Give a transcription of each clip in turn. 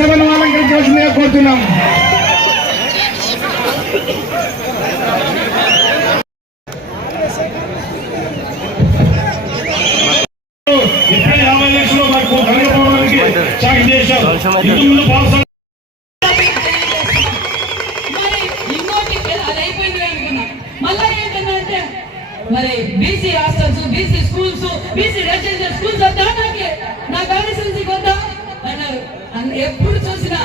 సభను అలంకరించవలసిందిగా కోరుతున్నాం. ఇప్పుడే 50 లక్షలు మాకు కనకపోవడానికి చాకి చేశాం. మరి BC hostels, BC schools, BC residential schools వద్దా నా కాన్స్టిట్యున్సీకి వద్దా అన్నారు. ఎప్పుడు చూసినా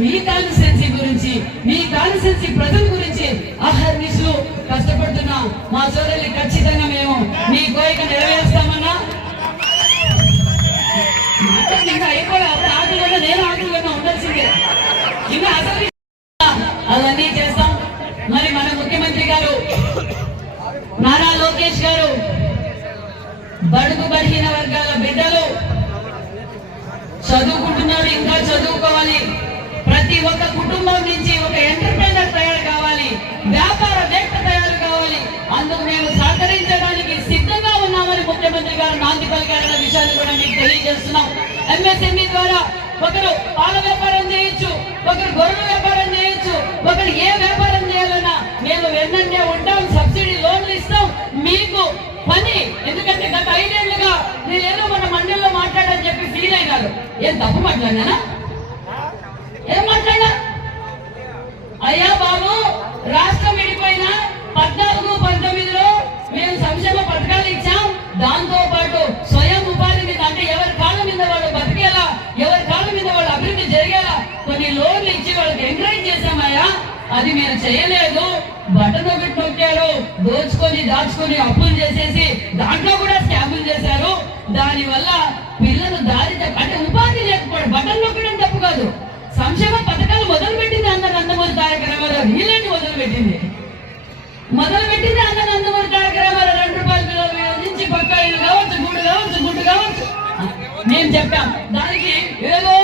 మీ కాన్స్టిట్యున్సీ గురించి, మీ కాన్స్టిట్యున్సీ ప్రజల గురించి అహర్నిశలు కష్టపడుతున్నా మా సోదరులు ఖచ్చితంగా మేము మీ కోరిక నెరవేరుస్తామన్నా. ఇంకా అయిపోయి ఆకులుగా నేను ఆకులుగా ఉండాల్సిందే. ఇంకా అసలు అవన్నీ చేస్తాం. మరి మన ముఖ్యమంత్రి గారు నారా లోకేష్ గారు బడుగు బలహీన వర్గాల బిడ్డలు చదువుకుంటున్నారు, ఇంకా చదువుకోవాలి. ప్రతి ఒక్క కుటుంబం నుంచి ఒక ఎంటర్ప్రైనర్ తయారు కావాలి, వ్యాపారవేత్త తయారు కావాలి. అందుకు మేము సహకరించడానికి సిద్ధంగా ఉన్నామని ముఖ్యమంత్రి గారు నాంది పలికారన్న విషయాన్ని కూడా మీకు తెలియజేస్తున్నాం. ఎంఎస్ఎంఈ ద్వారా ఒకరు పాల వ్యాపారం చేయొచ్చు, ఒకరు గొర్రెల వ్యాపారం చేయొచ్చు, ఒకరు ఏ వ్యాపారం చేయాలన్నా మేము వెన్నంటే ఉంటాం. సబ్సిడీ లోన్లు ఇస్తాం మీకు పని. ఎందుకంటే గత 5 ఏళ్లుగా నేనేదో మన మండలిలో మాట్లాడని చెప్పి ఫీల్ అయినారు. ఏం తప్పు మాట్లాడినా? ఏం మాట్లాడా? అయ్యా బాబు, రాష్ట్రం విడిపోయినా 14-19లో మేము సంక్షేమ పథకాలు ఇచ్చాం. దాంతో పాటు స్వయం ఉపాధి మీద, అంటే ఎవరి కాళ్ళ మీద వాళ్ళు బతికేలా, ఎవరి కాళ్ళ మీద వాళ్ళు అభివృద్ధి జరిగేలా కొన్ని లోన్లు ఇచ్చి వాళ్ళకి ఎంకరేజ్ చేశామయ్యా. అది మీరు చేయలేదు. బటన్ ఒకటి నొక్కారు, దోచుకొని దాచుకొని అప్పులు చేసేసి దాంట్లో కూడా స్కాములు చేశారు. దాని వల్ల పిల్లలు దారి అంటే ఉపాధి లేకపోవడం. బటన్ నొక్కడం తప్పు కాదు. సంక్షేమ పథకాలు మొదలు పెట్టింది అన్న నందమూరి తారక రామారావు. వీళ్ళని మొదలుపెట్టింది అన్న నందమూరి తారక రామారావు. 2 రూపాయల పిల్లల నుంచి పక్క ఇల్లు కావచ్చు, గుడ్డు కావచ్చు, గుడ్డు కావచ్చు మేము చెప్పాం. దానికి ఏదో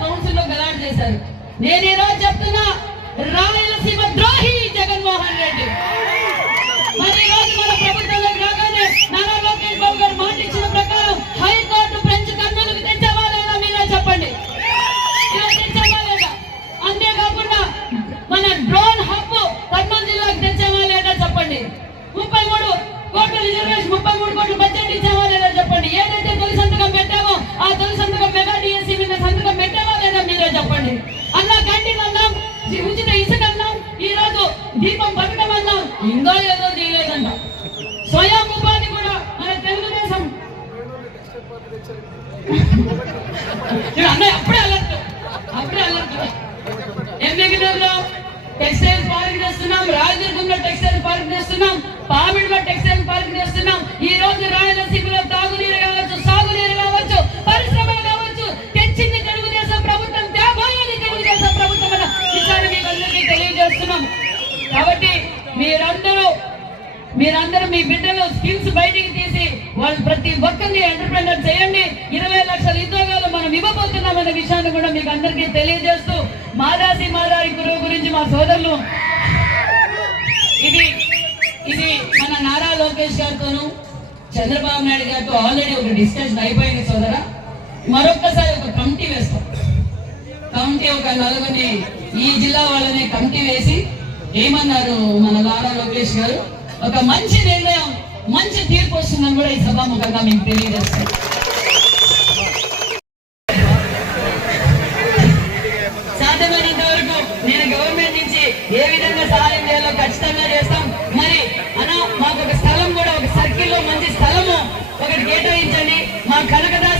కౌన్సిల్లో గలాట్ చేశారు. నేను ఈరోజు చెప్తున్నా, రాయలసీమ ద్రోహి జగన్మోహన్ రెడ్డి. మరి ఈ రోజు మన ప్రభుత్వంలోకి రాగానే నారా లోకేష్ బాబు గారు మాట ఇచ్చిన ప్రకారం హైకోర్టు ఫ్రెంచ్ కర్నూలుకు తెచ్చావా లేదా మీరే చెప్పండి. తెచ్చావా లేదా? అంతేకాకుండా మన డ్రోన్ హబ్ కర్నూలు జిల్లాకు తెచ్చావా లేదా చెప్పండి. 33 కోట్ల రిజర్వేషన్, 33 కోట్ల బడ్జెట్ ఇచ్చావా లేదా చెప్పండి. ఏదైతే తొలి సంతకం పెట్టామో ఆ తొలి సంతకం మెగా డిఎస్సీ మీద సంతకం పెట్టావా లేదా మీరే చెప్పండి. అన్నా క్యాంటీన్ అన్నాం, ఉచిత ఇసుక అన్నాం, ఈ రోజు దీపం పథకం అన్నాం, ఇంకా ఏదో చేయలేదన్న. స్వయం ఉపాధి కూడా మన తెలుగుదేశం అన్నయ్య అప్పుడే అలర్ట్. ఎంబీగూరులో టెక్స్టైల్ పార్క్ చేస్తున్నాం, రాజదుర్గంలో టెక్స్టైల్ పార్క్ చేస్తున్నాం, పామిడిలో టెక్స్టైల్ పార్క్ చేస్తున్నాం. ఈ రోజు రాయలసీమలో తాగునీరు కావచ్చు, సాగునీరు కావచ్చు, పరిశ్రమలు కావచ్చు తెచ్చింది తెలుగుదేశం ప్రభుత్వం, తేబోయేది తెలుగుదేశం ప్రభుత్వం అన్న విషయాన్ని మీకు అందరికీ తెలియజేస్తున్నాం. కాబట్టి మీరందరూ మీ బిడ్డలు స్కిల్స్ బయటికి తీసి వాళ్ళు ప్రతి ఒక్కరిని ఎంటర్ప్రెన్యూర్ చేయండి. 20 లక్షల ఉద్యోగాలు మనం ఇవ్వబోతున్నామన్న విషయాన్ని కూడా మీకు అందరికీ తెలియజేస్తూ, మాదాసి మాదారి గురువు గురించి మా సోదరులు ఇది మన నారా లోకేష్ గారితోనూ చంద్రబాబు నాయుడు గారితో ఆల్రెడీ ఒక డిస్కషన్ అయిపోయింది సోదరా. మరొక్కసారి ఒక కమిటీ వేస్తాం. కమిటీ ఒక 4 ఈ జిల్లా వాళ్ళని కమిటీ వేసి ఏమన్నారు మన నారా లోకేష్ గారు, ఒక మంచి నిర్ణయం, మంచి తీర్పు వస్తుందని కూడా ఈ సభాముఖంగా మీకు తెలియజేస్తాం. సాధ్యమైనంత వరకు నేను గవర్నమెంట్ నుంచి ఏ విధంగా సహాయం చేయాలో ఖచ్చితంగా చేస్తాం. మరి మాకు ఒక స్థలం కూడా, ఒక సర్కిల్లో మంచి స్థలము ఒకటి కేటాయించండి. మా కనకదా